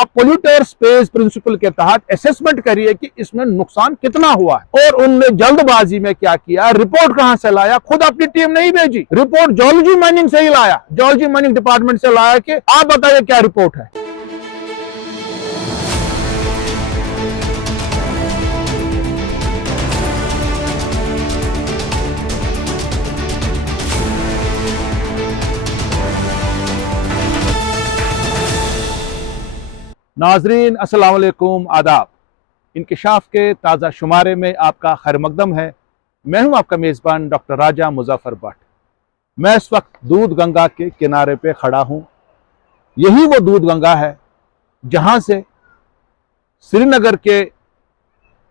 आप polluters page principal के तहत असेसमेंट करिए कि इसमें नुकसान कितना हुआ है। और उनने जल्दबाजी में क्या किया, रिपोर्ट कहां से लाया, खुद अपनी टीम नहीं भेजी, रिपोर्ट जियोलॉजी माइनिंग से ही लाया, जियोलॉजी माइनिंग डिपार्टमेंट से लाया कि आप बताइए क्या रिपोर्ट है। नाजरीन अस्सलाम वालेकुम, आदाब। इंकिशाफ के ताज़ा शुमारे में आपका खैर मकदम है। मैं हूं आपका मेज़बान डॉक्टर राजा मुजफ्फर भट्ट। मैं इस वक्त दूध गंगा के किनारे पे खड़ा हूं। यही वो दूध गंगा है जहां से श्रीनगर के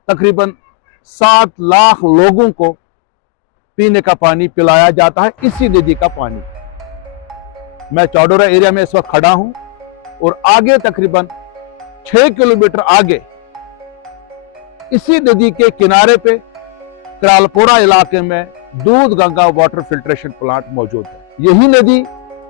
तकरीबन 7 लाख लोगों को पीने का पानी पिलाया जाता है, इसी नदी का पानी। मैं चौडोरा एरिया में इस वक्त खड़ा हूं और आगे तकरीबन 6 किलोमीटर आगे इसी नदी के किनारे पे त्रालपुरा इलाके में दूध गंगा वाटर फिल्ट्रेशन प्लांट मौजूद है। यही नदी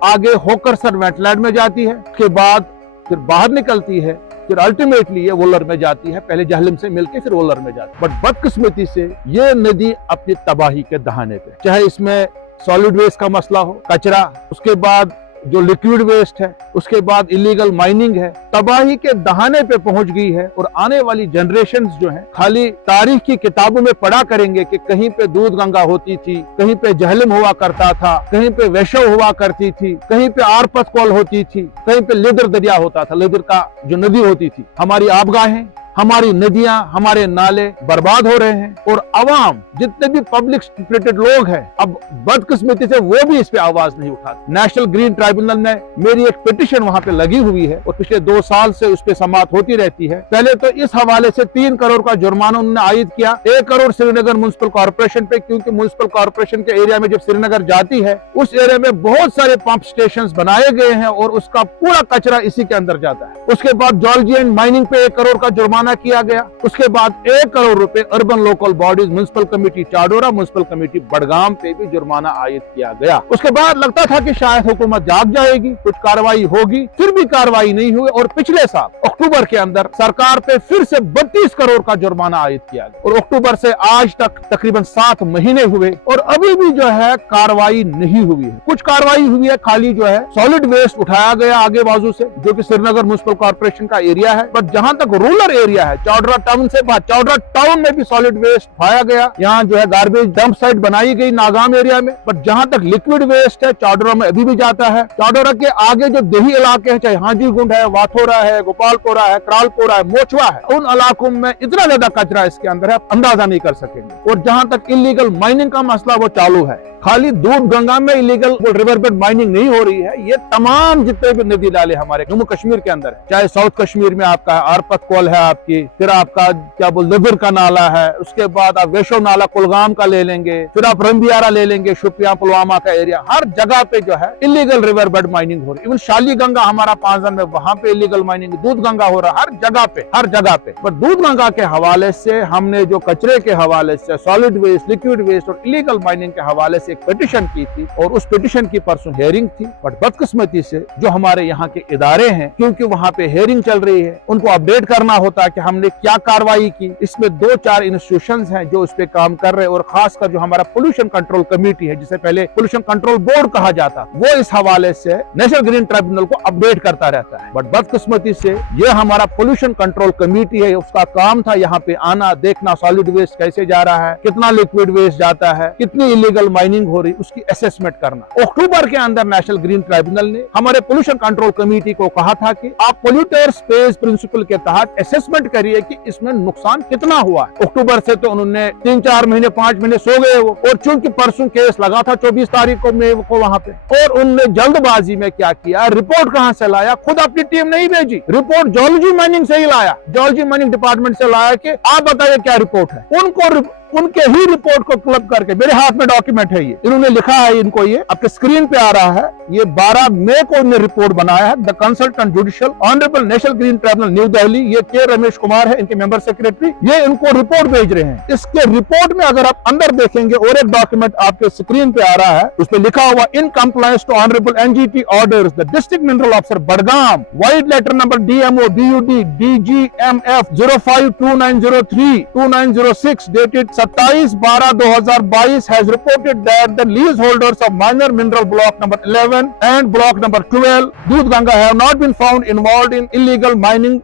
आगे होकर सर वेटलैंड में जाती है, उसके बाद फिर बाहर निकलती है, फिर अल्टीमेटली ये वोलर में जाती है। पहले जहलम से मिलके फिर वोलर में जाती है। बट बदकिस्मती से ये नदी अपनी तबाही के दहाने पे, चाहे इसमें सॉलिड वेस्ट का मसला हो, कचरा, उसके बाद जो लिक्विड वेस्ट है, उसके बाद इलीगल माइनिंग है, तबाही के दहाने पे पहुंच गई है। और आने वाली जनरेशन्स जो है खाली तारीख की किताबों में पढ़ा करेंगे कि कहीं पे दूध गंगा होती थी, कहीं पे जहलम हुआ करता था, कहीं पे वैशव हुआ करती थी, कहीं पे आरपत कौल होती थी, कहीं पे लिदर दरिया होता था, लिदर का जो नदी होती थी। हमारी आबगाहें, हमारी नदियां, हमारे नाले बर्बाद हो रहे हैं। और अवाम, जितने भी पब्लिक स्पिरिटेड लोग हैं, अब बदकिस्मती से वो भी इस पे आवाज नहीं उठाते। नेशनल ग्रीन ट्राइब्यूनल में मेरी एक पिटिशन वहां पे लगी हुई है और पिछले 2 साल से उस पे समाअत होती रहती है। पहले तो इस हवाले से 3 करोड़ का जुर्माना उन्होंने आयद किया, 1 करोड़ श्रीनगर म्युनिसिपल कॉर्पोरेशन पे, क्योंकि म्युनिसिपल कॉर्पोरेशन के एरिया में जब श्रीनगर जाती है उस एरिया में बहुत सारे पंप स्टेशन बनाए गए हैं और उसका पूरा कचरा इसी के अंदर जाता है। उसके बाद जियोलॉजी माइनिंग पे 1 करोड़ का जुर्माना किया गया। उसके बाद 1 करोड़ रुपए urban local bodies, municipal committee Chadoora, municipal committee Budgam पे भी जुर्माना आयद किया गया। उसके बाद लगता था कि शायद हुकूमत जाग जाएगी, कुछ कार्रवाई होगी, फिर भी कार्रवाई नहीं हुई। और पिछले साल अक्टूबर के अंदर सरकार पे फिर से 32 करोड़ का जुर्माना आयद किया गया। और अक्टूबर से आज तक तकरीबन 7 महीने हुए और अभी भी जो है कार्रवाई नहीं हुई है। कुछ कार्रवाई हुई है, खाली जो है सॉलिड वेस्ट उठाया गया आगे बाजू से, जो कि श्रीनगर म्युनिसिपल कॉर्पोरेशन का एरिया है। बट जहां तक रूरल एरिया है, चौडरा टाउन से बाहर, चौडरा टाउन में भी सॉलिड वेस्ट पाया गया। यहाँ जो है गार्बेज डंप साइट बनाई गई नागाम एरिया में। बट जहां तक लिक्विड वेस्ट है चौडरा में अभी भी जाता है। चौडरा के आगे जो देही इलाके हैं, चाहे हाजीगुंड है, वाथोरा है, गोपालपुरा है, करालपुरा है, मोचवा है, उन इलाकों में इतना ज्यादा कचरा इसके अंदर है, अंदाजा नहीं कर सकेंगे। और जहां तक इलीगल माइनिंग का मसला वो चालू है। खाली दूध गंगा में इलीगल रिवर बेड माइनिंग नहीं हो रही है, ये तमाम जितने भी नदी नाले हमारे जम्मू कश्मीर के अंदर है, चाहे साउथ कश्मीर में आपका आरपत कौल है आपकी, फिर आपका क्या बोल लिदर का नाला है, उसके बाद आप वैशव नाला कुलगाम का ले लेंगे, फिर आप रंबियारा ले लेंगे, शुपिया पुलवामा का एरिया, हर जगह पे जो है इलीगल रिवर बेड माइनिंग हो रही है। इवन शाली गंगा हमारा पांजन में, वहां पे इलीगल माइनिंग, दूध गंगा हो रहा है हर जगह पे, हर जगह पे। पर दूध गंगा के हवाले से हमने जो कचरे के हवाले से, सॉलिड वेस्ट, लिक्विड वेस्ट और इलीगल माइनिंग के हवाले से एक पिटिशन की थी और उस पिटिशन की परसों हेयरिंग थी। बट बदकिस्मती से जो हमारे यहाँ के इदारे हैं, क्योंकि वहाँ पे हेयरिंग चल रही है, उनको अपडेट करना होता है कि हमने क्या कार्रवाई की। इसमें 2-4 इंस्टीट्यूशंस हैं जो इस पे काम कर रहे हैं और खासकर जो हमारा पोल्यूशन कंट्रोल कमेटी है, जिसे पहले पोल्यूशन कंट्रोल बोर्ड कहा जाता, वो इस हवाले से नेशनल ग्रीन ट्राइब्यूनल को अपडेट करता रहता है। बट बदकिस्मती से ये हमारा पोल्यूशन कंट्रोल कमेटी है, उसका काम था यहाँ पे आना, देखना सॉलिड वेस्ट कैसे जा रहा है, कितना लिक्विड वेस्ट जाता है, कितनी इलीगल माइनिंग हो रही, उसकी असेसमेंट करना। अक्टूबर के अंदर नेशनल ग्रीन ट्राइब्यूनल ने हमारे पोल्यूशन कंट्रोल कमेटी को कहा था कि आप पोल्यूटर्स पेज प्रिंसिपल के तहत असेसमेंट करिए कि इसमें नुकसान कितना हुआ है। अक्टूबर से तो उन्होंने 3-4 महीने 5 महीने सो गए वो। और चूंकि परसों केस लगा था 24 तारीख को वहां पे, और उनने जल्दबाजी में क्या किया, रिपोर्ट कहां से लाया, खुद अपनी टीम नहीं भेजी, रिपोर्ट जियोलॉजी माइनिंग से ही लाया, जियोलॉजी माइनिंग डिपार्टमेंट से लाया कि आप बताइए क्या रिपोर्ट है। उनको उनके ही रिपोर्ट को क्लब करके, मेरे हाथ में डॉक्यूमेंट है, ये इन्होंने लिखा है, इनको ये आपके स्क्रीन पे आ रहा है, ये 12 मई को इन्होंने रिपोर्ट बनाया है। The consultant judicial honourable national green tribunal new Delhi, ये के रमेश कुमार है इनके मेंबर सेक्रेटरी, ये इनको रिपोर्ट भेज रहे हैं। इसके रिपोर्ट में अगर आप अंदर देखेंगे और एक डॉक्यूमेंट आपके स्क्रीन पे आ रहा है, उस पर लिखा हुआ in compliance to honourable NGT orders the district mineral officer Budgam vide letter number DMO BUD DGMF 052903-2906 dated 27/12/2022 has reported that the leaseholders of minor mineral block number 11 and block number 12 Dudhganga have not been found involved in illegal mining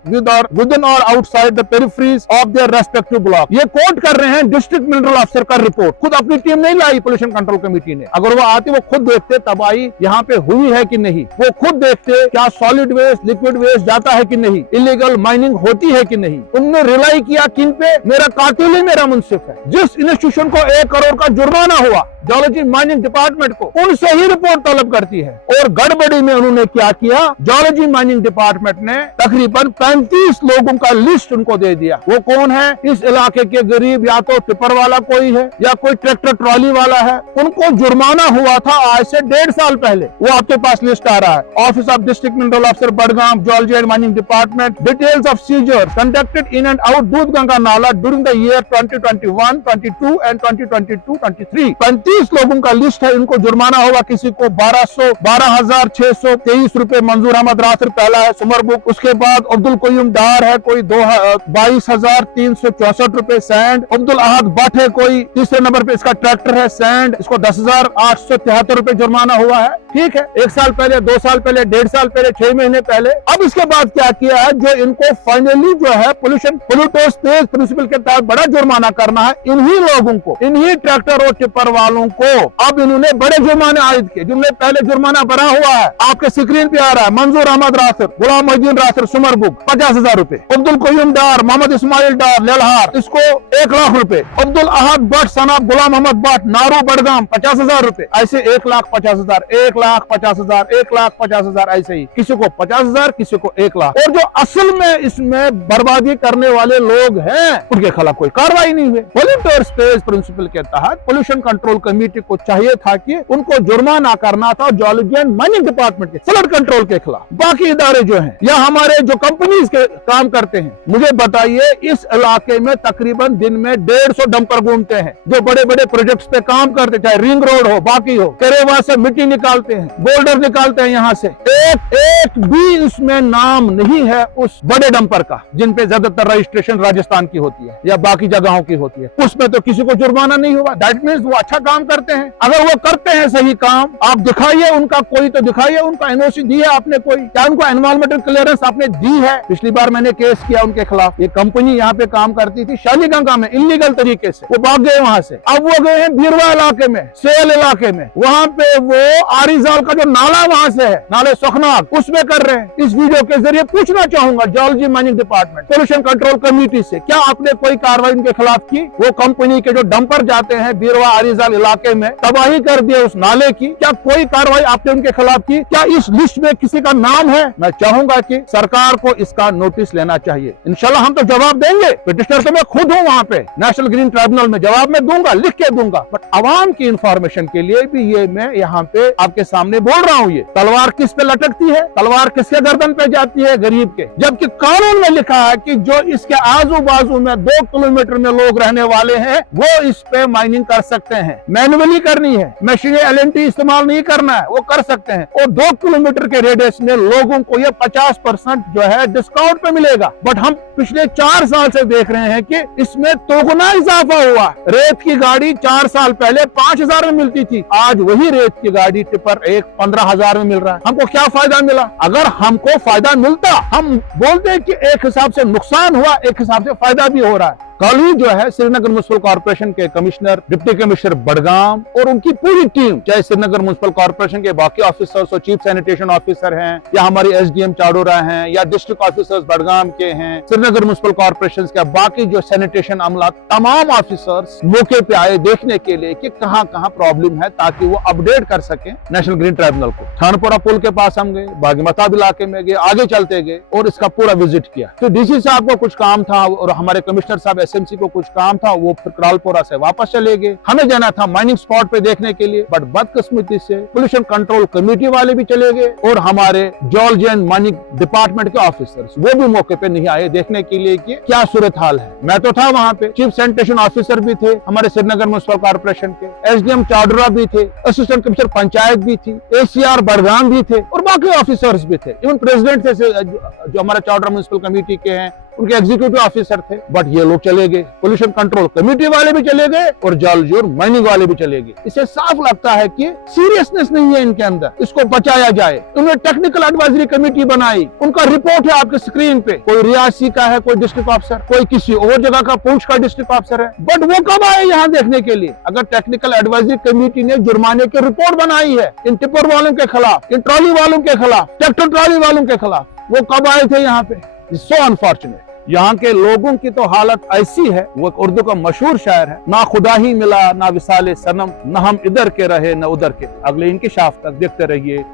within or outside the peripheries of their respective block। ये coat कर रहे हैं district mineral officer का report, खुद अपनी team नहीं लाई pollution control committee ने। अगर वो आती वो खुद देखते तबाही यहाँ पे हुई है कि नहीं, वो खुद देखते क्या सॉलिड वेस्ट लिक्विड वेस्ट जाता है कि नहीं, इलीगल माइनिंग होती है कि नहीं। उन्होंने रिलाई किया किन पे? मेरा कातिल ही मेरा मुंसिफ है। जिस इंस्टीट्यूशन को 1 करोड़ का जुर्माना हुआ जियोलॉजी माइनिंग डिपार्टमेंट को, उनसे ही रिपोर्ट तलब करती है। और गड़बड़ी में उन्होंने क्या किया, जियोलॉजी माइनिंग डिपार्टमेंट ने तकरीबन 35 लोगों का लिस्ट उनको दे दिया। वो कौन है? इस इलाके के गरीब, या तो टिपर वाला कोई है या कोई ट्रैक्टर ट्रॉली वाला है। उनको जुर्माना हुआ था आज से 1.5 साल पहले, वो आपके पास लिस्ट आ रहा है। Office of district mineral officer Budgam geology and mining department, details of seizure conducted in and out Doodhganga nallah during the year 2021, 22 and 2022-23। 35 लोगों का लिस्ट है। इनको जुर्माना होगा, किसी को 12,623 रुपए। मंजूर अहमद रासर पहला है, सुमरबुक। उसके बाद अब्दुल कयूम डार है कोई 22,364 रुपए सैंड। अब्दुल अहद भट्ट है कोई तीसरे नंबर पे, इसका ट्रैक्टर है सैंड, इसको 10,873 रुपए जुर्माना हुआ है। ठीक है, 1 साल पहले, 2 साल पहले, 1.5 साल पहले, 6 महीने पहले। अब इसके बाद क्या किया है, जो इनको फाइनली जो है पोल्यूटर्स पे प्रिंसिपल के तहत बड़ा जुर्माना करना है, इन्हीं लोगों को, इन्हीं ट्रैक्टर और टिपर वालों को अब इन्होंने बड़े जुर्माने आयद किए। जिनमें पहले जुर्माना भरा हुआ है, आपके स्क्रीन पे आ रहा है, मंजूर अहमद रासर, गुलाम मोहिद्दीन रासर, सुमरबुक 50,000 रुपए। अब्दुल कयूम डार, मोहम्मद इस्माइल डार लेलहार, इसको 1 लाख रुपए। अब्दुल अहद भट्ट सनाब गुलाम अहमद भट्ट नारू बडगाम 50,000 रुपए। ऐसे 1,50,000, 1,50,000, 1,50,000, ऐसे ही किसी को 50,000, किसी को 1 लाख। और जो असल में इसमें बर्बादी करने वाले लोग हैं, उनके खिलाफ कोई कार्रवाई नहीं हुई। पोल्यूटर्स पे प्रिंसिपल के तहत पोल्यूशन कंट्रोल कमेटी को चाहिए था कि उनको जुर्माना करना था जियोलॉजी एंड माइनिंग डिपार्टमेंट के फ्लड कंट्रोल के खिलाफ। बाकी इदारे जो हैं या हमारे जो कंपनीज के काम करते हैं, मुझे बताइए इस इलाके में तकरीबन दिन में 150 डंपर घूमते हैं जो बड़े बड़े प्रोजेक्ट्स पे काम करते, चाहे रिंग रोड हो, बाकी हो, करेवा से मिट्टी निकालते हैं, बोल्डर निकालते हैं। यहाँ से एक भी इसमें नाम नहीं है उस बड़े डंपर का, जिन पे ज्यादातर रजिस्ट्रेशन राजस्थान की होती है या बाकी जगहों की होती है। उसमें तो किसी को जुर्माना नहीं हुआ। दैट मीन्स वो अच्छा काम करते हैं। अगर वो करते हैं सही काम, आप दिखाइए उनका, कोई तो दिखाइए उनका एनओसी दी है आपने, कोई क्या उनको एनवायरमेंटल क्लियरेंस आपने दी है। पिछली बार मैंने केस किया उनके खिलाफ। ये कंपनी यहाँ पे काम करती थी शालीगंगा में इलीगल तरीके से, वो भाग गए वहां से। अब वो गए हैं बीरवा इलाके में, सेल इलाके में, वहां पे वो आरिजाल का जो नाला वहां से है, नाले सुखनाग, उसमें कर रहे हैं। इस वीडियो के जरिए पूछना चाहूंगा geology mining department, pollution control committee से, क्या आपने कोई कार्रवाई उनके खिलाफ की? वो कंपनी के जो डंपर जाते हैं बीरवा आरिजाल इलाके में, तबाही कर दिया उस नाले की, क्या कोई कार्रवाई आपने उनके खिलाफ की? क्या इस लिस्ट में किसी का नाम है? मैं चाहूंगा कि सरकार को इसका नोटिस लेना चाहिए। इंशाल्लाह हम तो जवाब देंगे, पिटिशनर तो मैं खुद हूँ वहाँ पे नेशनल ग्रीन ट्रिब्यूनल में, जवाब मैं दूंगा, लिख के दूंगा। बट अवाम की इंफॉर्मेशन के लिए भी ये मैं यहाँ पे आपके सामने बोल रहा हूँ। ये तलवार किस पे लटकती है, तलवार किसके गर्दन पे जाती है? गरीब के। जबकि कानून में लिखा है कि जो इसके आजू बाजू में 2 किलोमीटर में लोग रहने वाले हैं वो इस पे माइनिंग कर सकते हैं। मैनुअली करनी है, मशीनें LNT इस्तेमाल नहीं करना है, वो कर सकते हैं। और 2 किलोमीटर के रेडियस में लोगों को ये 50% जो है डिस्काउंट पे मिलेगा। बट हम पिछले 4 साल से देख रहे हैं कि इसमें दोगुना इजाफा हुआ। रेत की गाड़ी 4 साल पहले 5,000 में मिलती थी, आज वही रेत की गाड़ी टिपर 15,000 में मिल रहा है। हमको क्या फायदा मिला? अगर हमको फायदा मिलता, हम बोलते हैं कि एक हिसाब से नुकसान हुआ, एक हिसाब से फायदा भी हो रहा है। कल ही जो है श्रीनगर म्युनिसिपल कॉर्पोरेशन के कमिश्नर, डिप्टी कमिश्नर बडगाम और उनकी पूरी टीम, चाहे श्रीनगर म्युनिसिपल कॉर्पोरेशन के बाकी ऑफिसर्स और चीफ सैनिटेशन ऑफिसर हैं, या हमारी SDM चाडोरा हैं, या डिस्ट्रिक्ट ऑफिसर्स बडगाम के हैं, श्रीनगर म्युनिसिपल कॉर्पोरेशन के बाकी जो सैनिटेशन अमला, तमाम ऑफिसर्स मौके पे आए देखने के लिए कि कहाँ कहाँ प्रॉब्लम है, ताकि वो अपडेट कर सके नेशनल ग्रीन ट्रिब्यूनल को। थानपुरा पुल के पास हम गए, बागमताब इलाके में गए, आगे चलते गए और इसका पूरा विजिट किया। तो DC साहब को कुछ काम था और हमारे कमिश्नर साहब एसएमसी को कुछ काम था, वो फिर करालपुरा से वापस चले गए। हमें जाना था माइनिंग स्पॉट पे देखने के लिए, बट बदकिस्मती से पोल्यूशन कंट्रोल कमेटी वाले भी चले गए और हमारे जियोलॉजी एंड माइनिंग डिपार्टमेंट के ऑफिसर्स वो भी मौके पे नहीं आए देखने के लिए कि क्या सूरत हाल है। मैं तो था वहाँ पे, चीफ सैनिटेशन ऑफिसर भी थे हमारे श्रीनगर म्युनिसिपल कॉर्पोरेशन के, एसडीएम चाडरा भी थे, असिस्टेंट कमिश्नर पंचायत भी थी, एसीआर बड़गाम भी थे और बाकी ऑफिसर्स भी थे, इवन प्रेसिडेंट थे जो हमारे चाडरा म्युनिसिपल कमेटी के हैं, उनके एग्जीक्यूटिव ऑफिसर थे। बट ये लोग चले गए, पोल्यूशन कंट्रोल कमेटी वाले भी चले गए और जियोलॉजी और माइनिंग वाले भी चले गए। इससे साफ लगता है कि सीरियसनेस नहीं है इनके अंदर, इसको बचाया जाए। उन्होंने टेक्निकल एडवाइजरी कमेटी बनाई, उनका रिपोर्ट है आपके स्क्रीन पे, कोई रियासी का है, कोई डिस्ट्रिक्ट ऑफिसर, कोई किसी और जगह का पुंछ का डिस्ट्रिक्ट ऑफिसर है, बट वो कब आए यहाँ देखने के लिए? अगर टेक्निकल एडवाइजरी कमेटी ने जुर्माने की रिपोर्ट बनाई है इन टिप्पर वालों के खिलाफ, इन ट्रॉली वालों के खिलाफ, ट्रैक्टर ट्रॉली वालों के खिलाफ, वो कब आए थे यहाँ पे? सो अनफॉर्चुनेट। यहाँ के लोगों की तो हालत ऐसी है, वो एक उर्दू का मशहूर शायर है, ना खुदा ही मिला ना विसाले सनम, न हम इधर के रहे न उधर के। अगले इंकिशाफ तक देखते रहिए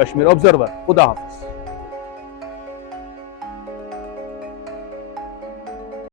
कश्मीर ऑब्जर्वर। खुदा हाफिज।